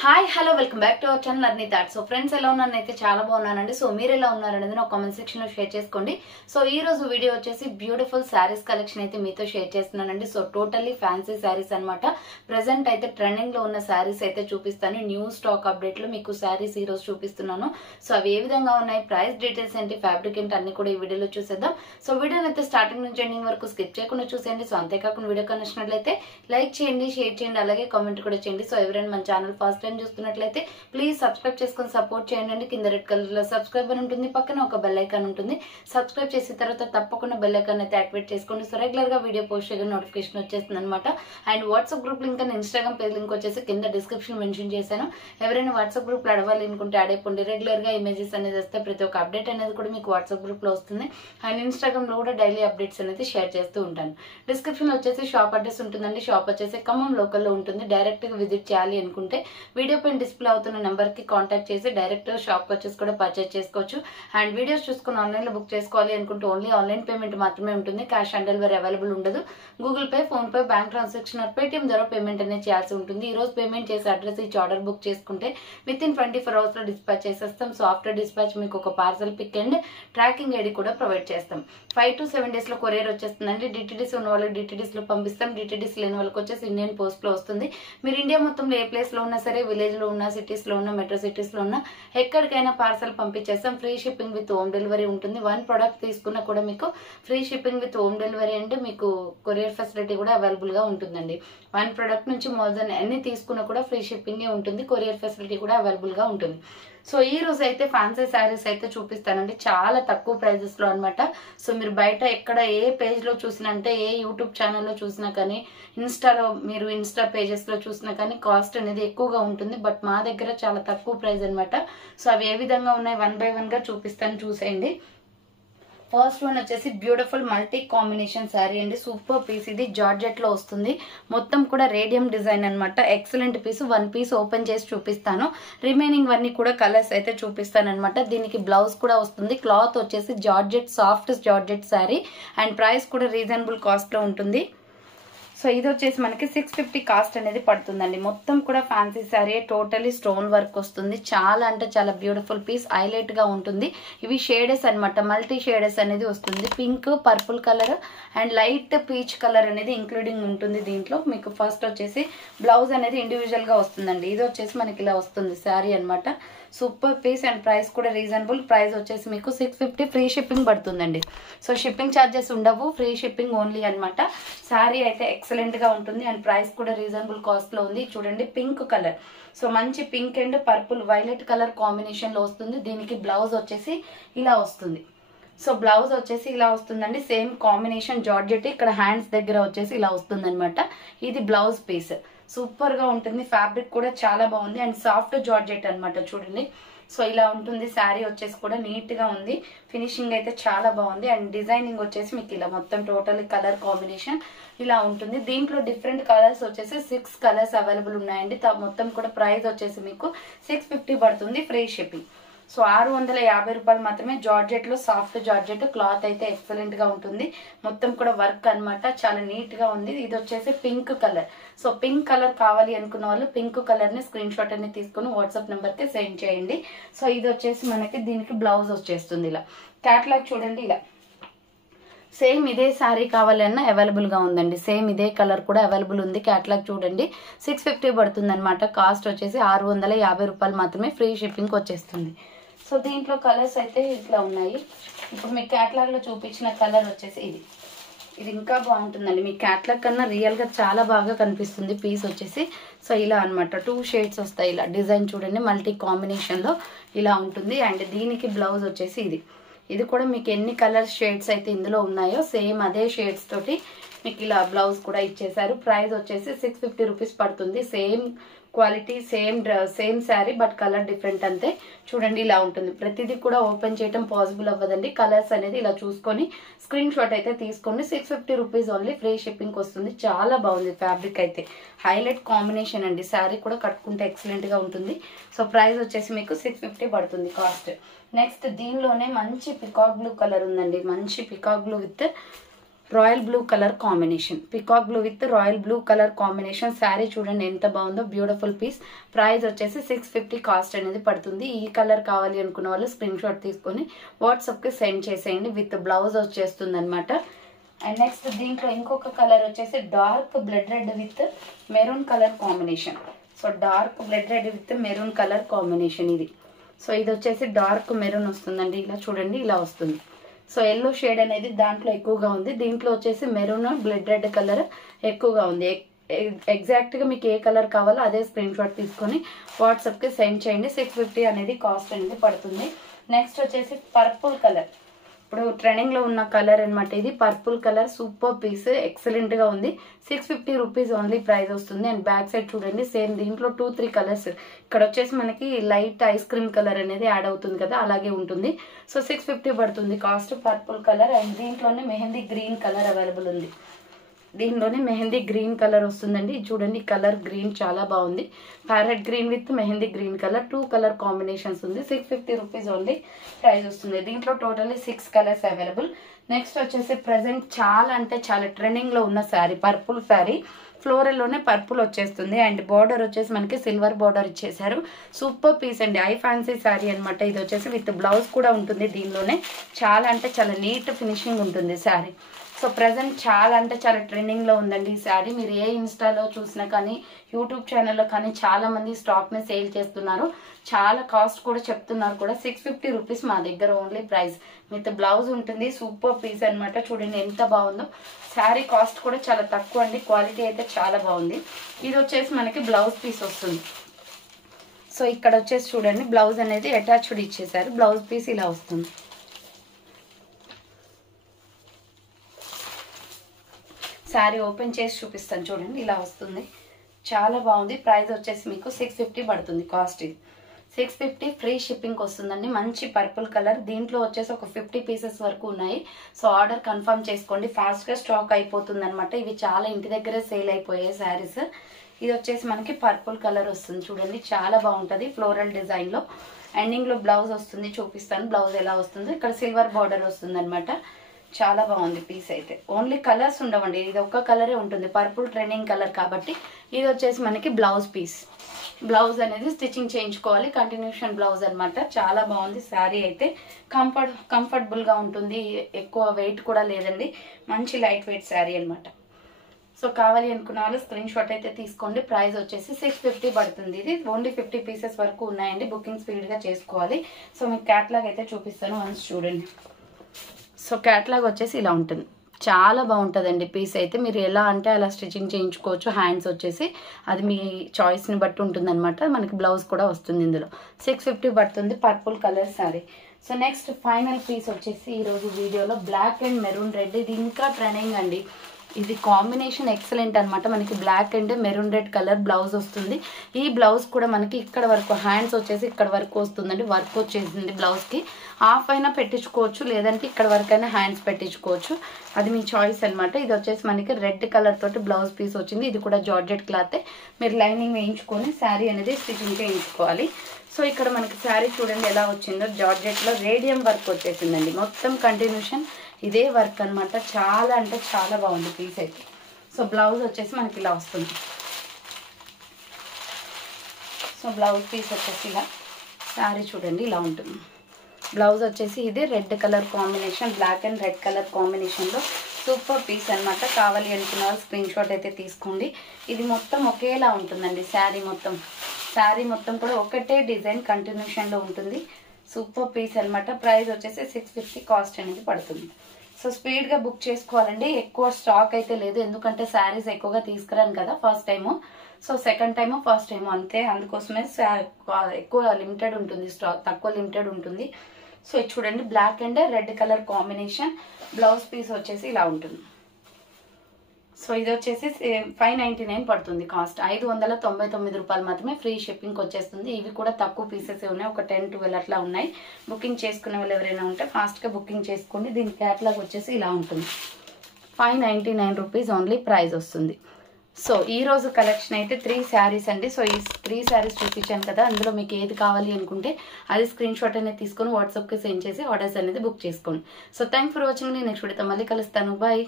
Hi hello welcome back to our channel Arni thoughts. So friends ఎలా ఉన్నానైతే చాలా బాగున్నానండి. So మీరు ఎలా ఉన్నారనేది నా కామెంట్ సెక్షన్ లో షేర్ చేసుకోండి. సో ఈ రోజు వీడియో వచ్చేసి బ్యూటిఫుల్ శారీస్ కలెక్షన్ అయితే మీతో షేర్ చేస్తున్నానండి. సో టోటల్లీ ఫ్యాన్సీ శారీస్ అన్నమాట. ప్రెసెంట్ అయితే ట్రెండింగ్ లో ఉన్న శారీస్ అయితే చూపిస్తాను. న్యూ స్టాక్ అప్డేట్ లో మీకు శారీస్ ఈ రోజు చూపిస్తున్నాను. సో అవి ఏ విధంగా ఉన్నాయి, ప్రైస్ డీటెయిల్స్ ఏంటి, ఫ్యాబ్రిక్ ఏంటి అన్ని కూడా ఈ వీడియోలో చూసేద్దాం. సో వీడియోని అయితే స్టార్టింగ్ నుంచి ఎండింగ్ వరకు స్కిప్ చేయకుండా చూసేయండి. సో అంతేకాకుండా వీడియో నచ్చినట్లయితే లైక్ చేయండి, షేర్ చేయండి, అలాగే కామెంట్ కూడా చేయండి. సో ఎవరైనా మన ఛానల్ ఫస్ట్ టైం చూస్తున్నట్లయితే ప్లీజ్ సబ్స్క్రైబ్ చేసుకొని సపోర్ట్ చేయండి. కింద రెడ్ కలర్ లో సబ్స్క్రైబ్ అని ఉంటుంది, పక్కన ఒక బెల్ ఐకాన్ ఉంటుంది. సబ్స్క్రైబ్ చేసిన తర్వాత తప్పకుండా బెల్ ఐకాన్ అయితే యాక్టివేట్ చేసుకోండి. సో రెగ్యులర్ గా వీడియో పోస్ట్ చేయగా నోటిఫికేషన్ వచ్చేస్తుంది అనమాట. And WhatsApp group link and Instagram page link వచ్చేసి కింద డిస్క్రిప్షన్ మెన్షన్ చేశాను. ఎవరైనా వాట్సాప్ గ్రూప్ లో అడవాలి అనుకుంటే యాడ్ అయిపోండి. రెగ్యులర్ గా ఇమేజెస్ అనేది వస్తే ప్రతి ఒక్క అప్డేట్ అనేది కూడా మీకు వాట్సాప్ గ్రూప్ లో వస్తుంది. అండ్ ఇన్స్టాగ్రామ్ లో కూడా డైలీ అప్డేట్స్ అనేది షేర్ చేస్తూ ఉంటాను. డిస్క్రిప్షన్ లో వచ్చేసి షాప్ అడ్రస్ ఉంటుందండి. షాప్ వచ్చేసి ఖమ్మం లోకల్ లో ఉంటుంది. డైరెక్ట్ గా విజిట్ చేయాలి అనుకుంటే వీడియో పైన డిస్ప్లే అవుతున్న నెంబర్ కి కాంటాక్ట్ చేసి డైరెక్ట్ షాప్ కి వచ్చేసి కూడా పర్చేస్ చేసుకోవచ్చు. అండ్ వీడియోస్ చూసుకుని ఆన్లైన్ లో బుక్ చేసుకోవాలి అనుకుంటే ఓన్లీ ఆన్లైన్ పేమెంట్ మాత్రమే ఉంటుంది. క్యాష్ ఆన్ డెలివరీ అవైలబుల్ ఉండదు. Google pay, phone pay, bank transaction Paytm ద్వారా పేమెంట్ అనేది చేయాల్సి ఉంటుంది. ఈ రోజు పేమెంట్ చేసి అడ్రస్ ఇచ్చి ఆర్డర్ బుక్ చేసుకుంటే విత్ ఇన్ 24 hours లో డిస్పాచ్ చేసేస్తాం. సో ఆఫ్టర్ డిస్పాచ్ మీకు ఒక parcel pick and tracking ID కూడా ప్రొవైడ్ చేస్తాం. 5 to 7 days లో కొరియర్ వచ్చేస్తుందండి. డిటిడిస్ ఉన్న వాళ్ళకి డిటిడిస్ లో పంపిస్తాం. డిటిడిస్ లేని వాళ్ళకి వచ్చేసి ఇండియన్ పోస్ట్ లో వస్తుంది. మీరు ఇండియా మొత్తంలో ఏ ప్లేస్ లో ఉన్నా సరే, విలేజ్ లో ఉన్నా, సిటీస్ లో ఉన్నా, మెట్రో సిటీస్ లో ఉన్నా, ఎక్కడికైనా పార్సల్ పంపించేస్తాం. Free shipping with home delivery ఉంటుంది. 1 product తీసుకున్నా కూడా మీకు free shipping with home delivery and మీకు కొరియర్ ఫెసిలిటీ కూడా అవైలబుల్ గా ఉంటుందండి. 1 product నుంచి మోర్ దెన్ ఎన్ని తీసుకున్నా కూడా ఫ్రీ షిప్పింగ్ ఉంటుంది. కొరియర్ ఫెసిలిటీ కూడా అవైలబుల్ గా ఉంటుంది. సో ఈ రోజు అయితే ఫ్యాన్సీ శారీస్ అయితే చూపిస్తానండి. చాలా తక్కువ ప్రైజెస్ లో అనమాట. సో మీరు బయట ఎక్కడ ఏ పేజ్ లో చూసినా, అంటే ఏ యూట్యూబ్ ఛానల్లో చూసినా కానీ, ఇన్స్టాలో మీరు ఇన్స్టా పేజెస్ లో చూసినా కానీ కాస్ట్ అనేది ఎక్కువగా ఉంటుంది. బట్ మా దగ్గర చాలా తక్కువ ప్రైస్ అనమాట. సో అవి ఏ విధంగా ఉన్నాయి 1 by 1 గా చూపిస్తాను, చూసేయండి. ఫస్ట్ వన్ వచ్చేసి బ్యూటిఫుల్ మల్టీ కాంబినేషన్ శారీ అండి. Super piece. ఇది జార్జెట్ లో వస్తుంది. మొత్తం కూడా రేడియం డిజైన్ అనమాట. Excellent piece. 1 piece ఓపెన్ చేసి చూపిస్తాను. రిమైనింగ్ అన్ని కూడా కలర్స్ అయితే చూపిస్తాను అనమాట. దీనికి బ్లౌజ్ కూడా వస్తుంది. క్లాత్ వచ్చేసి georgette, soft georgette sari. And price కూడా రీజనబుల్ కాస్ట్ లో ఉంటుంది. సో ఇది వచ్చేసి మనకి 650 కాస్ట్ అనేది పడుతుందండి. మొత్తం కూడా fancy sari, totally stone work వస్తుంది. చాలా అంటే చాలా బ్యూటిఫుల్ పీస్. హైలైట్ గా ఉంటుంది. ఇవి షేడెస్ అనమాట. మల్టీ షేడెస్ అనేది వస్తుంది. Pink, purple colour and light peach colour అనేది ఇంక్లూడింగ్ ఉంటుంది దీంట్లో. మీకు ఫస్ట్ వచ్చేసి బ్లౌజ్ అనేది ఇండివిజువల్ గా వస్తుందండి. ఇది వచ్చేసి మనకి ఇలా వస్తుంది శారీ అనమాట. సూపర్ పీస్ అండ్ ప్రైస్ కూడా రీజనబుల్. ప్రైస్ వచ్చేసి మీకు 650 ఫ్రీ షిప్పింగ్ పడుతుందండి. సో షిప్పింగ్ ఛార్జెస్ ఉండవు, ఫ్రీ షిప్పింగ్ ఓన్లీ అనమాట. శారీ అయితే ఎక్సలెంట్ గా ఉంటుంది అండ్ ప్రైస్ కూడా రీజనబుల్ కాస్ట్ లో ఉంది. చూడండి పింక్ కలర్. సో మంచి pink and purple violet colour combination లో వస్తుంది. దీనికి బ్లౌజ్ వచ్చేసి ఇలా వస్తుంది. సో బ్లౌజ్ వచ్చేసి ఇలా వస్తుందండి. Same combination georgette. ఇక్కడ హ్యాండ్స్ దగ్గర వచ్చేసి ఇలా వస్తుంది అనమాట. ఇది బ్లౌజ్ పీస్. సూపర్ గా ఉంటుంది. ఫ్యాబ్రిక్ కూడా చాలా బాగుంది అండ్ సాఫ్ట్ జార్జెట్ అనమాట. చూడండి. సో ఇలా ఉంటుంది. శారీ వచ్చేసి కూడా నీట్ గా ఉంది. ఫినిషింగ్ అయితే చాలా బాగుంది. అండ్ డిజైనింగ్ వచ్చేసి మీకు ఇలా మొత్తం టోటల్ కలర్ కాంబినేషన్ ఇలా ఉంటుంది. దీంట్లో డిఫరెంట్ కలర్స్ వచ్చేసి 6 కలర్స్ అవైలబుల్ ఉన్నాయండి. మొత్తం కూడా ప్రైస్ వచ్చేసి మీకు 650 పడుతుంది, ఫ్రీ షిప్పింగ్. సో 650 రూపాయలు మాత్రమే. జార్జెట్ లో సాఫ్ట్ జార్జెట్. క్లాత్ అయితే ఎక్సలెంట్ గా ఉంటుంది. మొత్తం కూడా వర్క్ అనమాట. చాలా నీట్ గా ఉంది. ఇది వచ్చేసి pink colour. So pink colour కావాలి అనుకున్న వాళ్ళు పింక్ కలర్ ని స్క్రీన్ షాట్ అనేది తీసుకుని వాట్సాప్ నెంబర్ కి సెండ్ చేయండి. సో ఇది వచ్చేసి మనకి దీనికి బ్లౌజ్ వచ్చేస్తుంది. ఇలా క్యాట్లాగ్ చూడండి. ఇలా సేమ్ ఇదే శారీ కావాలన్నా అవైలబుల్ గా ఉందండి. సేమ్ ఇదే కలర్ కూడా అవైలబుల్ ఉంది. క్యాట్లాగ్ చూడండి. 650 పడుతుంది అనమాట. కాస్ట్ వచ్చేసి 650 రూపాయలు మాత్రమే. ఫ్రీ షిప్పింగ్ వచ్చేస్తుంది. సో దీంట్లో కలర్స్ అయితే ఇట్లా ఉన్నాయి. ఇప్పుడు మీ క్యాట్లాగ్ లో చూపించిన కలర్ వచ్చేసి ఇది. ఇది ఇంకా బాగుంటుందండి. మీ క్యాట్లాగ్ కన్నా రియల్ గా చాలా బాగా కనిపిస్తుంది పీస్ వచ్చేసి. సో ఇలా అనమాట. 2 షేడ్స్ వస్తాయి. ఇలా డిజైన్ చూడండి. మల్టీ కాంబినేషన్ లో ఇలా ఉంటుంది. అండ్ దీనికి బ్లౌజ్ వచ్చేసి ఇది. ఇది కూడా మీకు ఎన్ని కలర్ షేడ్స్ అయితే ఇందులో ఉన్నాయో సేమ్ అదే షేడ్స్ తోటి మీకు ఇలా బ్లౌజ్ కూడా ఇచ్చేసారు. ప్రైస్ వచ్చేసి 650 రూపీస్ పడుతుంది. Same quality, same sari, but colour different అంతే. చూడండి ఇలా ఉంటుంది. ప్రతిదీ కూడా ఓపెన్ చేయడం పాసిబుల్ అవ్వదండి. కలర్స్ అనేది ఇలా చూసుకొని స్క్రీన్ షాట్ అయితే తీసుకోండి. 650 రూపీస్ ఓన్లీ, ఫ్రీ షిప్పింగ్ వస్తుంది. చాలా బాగుంది. ఫ్యాబ్రిక్ అయితే హైలైట్ కాంబినేషన్ అండి. శారీ కూడా కట్టుకుంటే ఎక్సలెంట్ గా ఉంటుంది. సో ప్రైస్ వచ్చేసి మీకు 650 పడుతుంది కాస్ట్. నెక్స్ట్ దీనిలోనే మంచి పికాక్ బ్లూ కలర్ ఉందండి. మంచి peacock blue with royal blue colour combination, peacock blue with royal blue colour combination. Sari చూడండి ఎంత బాగుందో, బ్యూటిఫుల్ పీస్. ప్రైస్ వచ్చేసి 650 కాస్ట్ అనేది పడుతుంది. ఈ కలర్ కావాలి అనుకున్న వాళ్ళు స్క్రీన్ షాట్ తీసుకొని వాట్సాప్కి సెండ్ చేసేయండి. విత్ బ్లౌజ్ వచ్చేస్తుంది అనమాట. అండ్ నెక్స్ట్ దీంట్లో ఇంకొక కలర్ వచ్చేసి dark blood red with maroon colour combination. So dark blood red with maroon colour combination ఇది. సో ఇది వచ్చేసి డార్క్ మెరూన్ వస్తుందండి. ఇలా చూడండి, ఇలా వస్తుంది. సో ఎల్లో షేడ్ అనేది దాంట్లో ఎక్కువగా ఉంది, దీంట్లో వచ్చేసి మెరూన్ బ్లడ్ రెడ్ కలర్ ఎక్కువగా ఉంది. ఎగ్జాక్ట్గా మీకు ఏ కలర్ కావాలో అదే స్క్రీన్ షాట్ తీసుకొని వాట్సాప్కి సెండ్ చేయండి. 650 అనేది కాస్ట్ అనేది పడుతుంది. నెక్స్ట్ వచ్చేసి పర్పుల్ కలర్, ఇప్పుడు ట్రెండింగ్లో ఉన్న కలర్ అనమాట ఇది. పర్పుల్ కలర్ సూపర్ పీస్, ఎక్సలెంట్గా ఉంది. 650 రూపీస్ ఓన్లీ ప్రైస్ వస్తుంది. అండ్ బ్యాక్ సైడ్ చూడండి సేమ్ దీంట్లో 2-3 కలర్స్. ఇక్కడ వచ్చేసి మనకి లైట్ ఐస్ క్రీమ్ కలర్ అనేది యాడ్ అవుతుంది కదా, అలాగే ఉంటుంది. సో 650 పడుతుంది కాస్ట్ పర్పుల్ కలర్. అండ్ దీంట్లోనే మెహందీ గ్రీన్ కలర్ అవైలబుల్ ఉంది. దీనిలోనే మెహందీ గ్రీన్ కలర్ వస్తుందండి. చూడండి కలర్ గ్రీన్ చాలా బాగుంది. Parrot green with mehndi green colour 2 colour combinations ఉంది. 650 రూపీస్ ఓన్లీ ప్రైస్ వస్తుంది. దీంట్లో టోటల్లీ 6 కలర్స్ అవైలబుల్. నెక్స్ట్ వచ్చేసి ప్రెసెంట్ చాలా అంటే చాలా ట్రెండింగ్ లో ఉన్న శారీ, పర్పుల్ శారీ. ఫ్లోరల్ లోనే పర్పుల్ వచ్చేస్తుంది. అండ్ బార్డర్ వచ్చేసి మనకి సిల్వర్ బార్డర్ ఇచ్చేసారు. సూపర్ పీస్ అండి, ఐ ఫ్యాన్సీ శారీ అనమాట. ఇది వచ్చేసి విత్ బ్లౌజ్ కూడా ఉంటుంది దీనిలోనే. చాలా అంటే చాలా నీట్ ఫినిషింగ్ ఉంటుంది శారీ. సో ప్రెసెంట్ చాలా అంటే చాలా ట్రెండింగ్లో ఉందండి ఈ శారీ. మీరు ఏ ఇన్స్టాలో చూసినా కానీ యూట్యూబ్ ఛానల్లో కానీ చాలా మంది స్టాక్ని సేల్ చేస్తున్నారు. చాలా కాస్ట్ కూడా చెప్తున్నారు కూడా. 650 రూపీస్ మా దగ్గర ఓన్లీ ప్రైస్. విత్ బ్లౌజ్ ఉంటుంది. సూపర్ పీస్ అనమాట. చూడండి ఎంత బాగుందో. శారీ కాస్ట్ కూడా చాలా తక్కువ అండి, క్వాలిటీ అయితే చాలా బాగుంది. ఇది వచ్చేసి మనకి బ్లౌజ్ పీస్ వస్తుంది. సో ఇక్కడ వచ్చేసి చూడండి బ్లౌజ్ అనేది అటాచ్డ్ ఇచ్చేసారు. బ్లౌజ్ పీస్ ఇలా వస్తుంది. శారీ ఓపెన్ చేసి చూపిస్తాను చూడండి, ఇలా వస్తుంది. చాలా బాగుంది. ప్రైస్ వచ్చేసి మీకు 650 పడుతుంది కాస్ట్. ఇది 650 ఫ్రీ షిప్పింగ్ వస్తుందండి. మంచి పర్పుల్ కలర్. దీంట్లో వచ్చేసి ఒక 50 పీసెస్ వరకు ఉన్నాయి. సో ఆర్డర్ కన్ఫర్మ్ చేసుకోండి, ఫాస్ట్గా స్టాక్ అయిపోతుంది అనమాట. ఇవి చాలా ఇంటి దగ్గరే సేల్ అయిపోయాయి శారీస్. ఇది వచ్చేసి మనకి పర్పుల్ కలర్ వస్తుంది. చూడండి చాలా బాగుంటుంది ఫ్లోరల్ డిజైన్లో. ఎండింగ్లో బ్లౌజ్ వస్తుంది, చూపిస్తాను బ్లౌజ్ ఎలా వస్తుందో. ఇక్కడ సిల్వర్ బార్డర్ వస్తుంది అనమాట. చాలా బాగుంది పీస్ అయితే. ఓన్లీ కలర్స్ ఉండవండి, ఇది ఒక్క కలరే ఉంటుంది. పర్పుల్ ట్రెండింగ్ కలర్ కాబట్టి. ఇది వచ్చేసి మనకి బ్లౌజ్ పీస్. బ్లౌజ్ అనేది స్టిచ్చింగ్ చేయించుకోవాలి, కంటిన్యూషన్ బ్లౌజ్ అనమాట. చాలా బాగుంది శారీ అయితే. కంఫర్టబుల్గా ఉంటుంది, ఎక్కువ వెయిట్ కూడా లేదండి. మంచి లైట్ వెయిట్ శారీ అనమాట. సో కావాలి అనుకున్న వాళ్ళు స్క్రీన్ షాట్ అయితే తీసుకోండి. ప్రైస్ వచ్చేసి 650 పడుతుంది. ఇది ఓన్లీ 50 పీసెస్ వరకు ఉన్నాయండి. బుకింగ్ స్పీడ్గా చేసుకోవాలి. సో మీకు క్యాట్లాగ్ అయితే చూపిస్తాను, వన్స్ చూడండి. సో క్యాట్లాగ్ వచ్చేసి ఇలా ఉంటుంది. చాలా బాగుంటుందండి పీస్ అయితే. మీరు ఎలా అంటే అలా స్టిచ్చింగ్ చేయించుకోవచ్చు. హ్యాండ్స్ వచ్చేసి అది మీ చాయిస్ని బట్టి ఉంటుంది అనమాట. మనకి బ్లౌజ్ కూడా వస్తుంది ఇందులో. 650 పడుతుంది purple colour sari. So next final piece వచ్చేసి ఈరోజు వీడియోలో బ్లాక్ అండ్ మెరూన్ రెడ్. ఇది ఇంకా ట్రెండింగ్ అండి. ఇది కాంబినేషన్ ఎక్సలెంట్ అనమాట. మనకి black and maroon red colour blouse వస్తుంది. ఈ బ్లౌజ్ కూడా మనకి ఇక్కడ వరకు హ్యాండ్స్ వచ్చేసి ఇక్కడ వరకు వస్తుందండి. వర్క్ వచ్చేసింది బ్లౌజ్కి. హాఫ్ అయినా పెట్టించుకోవచ్చు, లేదంటే ఇక్కడ వరకు అయినా హ్యాండ్స్ పెట్టించుకోవచ్చు, అది మీ చాయిస్ అనమాట. ఇది వచ్చేసి మనకి రెడ్ కలర్ తోటి బ్లౌజ్ పీస్ వచ్చింది. ఇది కూడా జార్జెట్ క్లాతే. మీరు లైనింగ్ వేయించుకొని శారీ అనేది స్టిచ్చింగ్ చేయించుకోవాలి. సో ఇక్కడ మనకి శారీ చూడండి ఎలా వచ్చిందో. జార్జెట్లో రేడియం వర్క్ వచ్చేసిందండి. మొత్తం కంటిన్యూషన్ ఇదే వర్క్ అనమాట. చాలా అంటే చాలా బాగుంది పీస్ అయితే. సో బ్లౌజ్ వచ్చేసి మనకి ఇలా వస్తుంది. సో బ్లౌజ్ పీస్ వచ్చేసి ఇలా, శారీ చూడండి ఇలా ఉంటుంది. బ్లౌజ్ వచ్చేసి ఇది red colour combination, black and red colour కాంబినేషన్లో సూపర్ పీస్ అనమాట. కావాలి అనుకున్న వాళ్ళు స్క్రీన్ షాట్ అయితే తీసుకోండి. ఇది మొత్తం ఒకేలా ఉంటుందండి. శారీ మొత్తం కూడా ఒకటే డిజైన్ కంటిన్యూషన్లో ఉంటుంది. సూపర్ పీస్ అనమాట. ప్రైస్ వచ్చేసి 650 కాస్ట్ అనేది పడుతుంది. సో స్పీడ్గా బుక్ చేసుకోవాలండి. ఎక్కువ స్టాక్ అయితే లేదు, ఎందుకంటే శారీస్ ఎక్కువగా తీసుకురాను కదా first time. So second time first time అంతే. అందుకోసమే ఎక్కువ లిమిటెడ్ ఉంటుంది, స్టాక్ తక్కువ లిమిటెడ్ ఉంటుంది. సో ఇది చూడండి black and red colour combination. Blouse piece వచ్చేసి ఇలా ఉంటుంది. సో ఇది వచ్చేసి 599 పడుతుంది కాస్ట్. 599 రూపాయలు మాత్రమే ఫ్రీ షిప్పింగ్ వచ్చేస్తుంది. ఇవి కూడా తక్కువ పీసెస్ ఉన్నాయి, ఒక 10-12 అట్లా ఉన్నాయి. బుకింగ్ చేసుకునే వాళ్ళు ఎవరైనా ఉంటే ఫాస్ట్గా బుకింగ్ చేసుకోండి. దీని క్యాట్లాగ్ వచ్చేసి ఇలా ఉంటుంది. 599 రూపీస్ ఓన్లీ ప్రైస్ వస్తుంది. సో ఈ రోజు కలెక్షన్ అయితే 3 శారీస్ అండి. సో ఈ 3 శారీస్ చూపించాను కదా, అందులో మీకు ఏది కావాలి అనుకుంటే అది స్క్రీన్ షాట్ అనేది తీసుకొని వాట్సాప్కి సెండ్ చేసి ఆర్డర్స్ అనేది బుక్ చేసుకోండి. So thanks for watching. నేను నెక్స్ట్ వీడియోతో మళ్ళీ కలుస్తాను. బాయ్.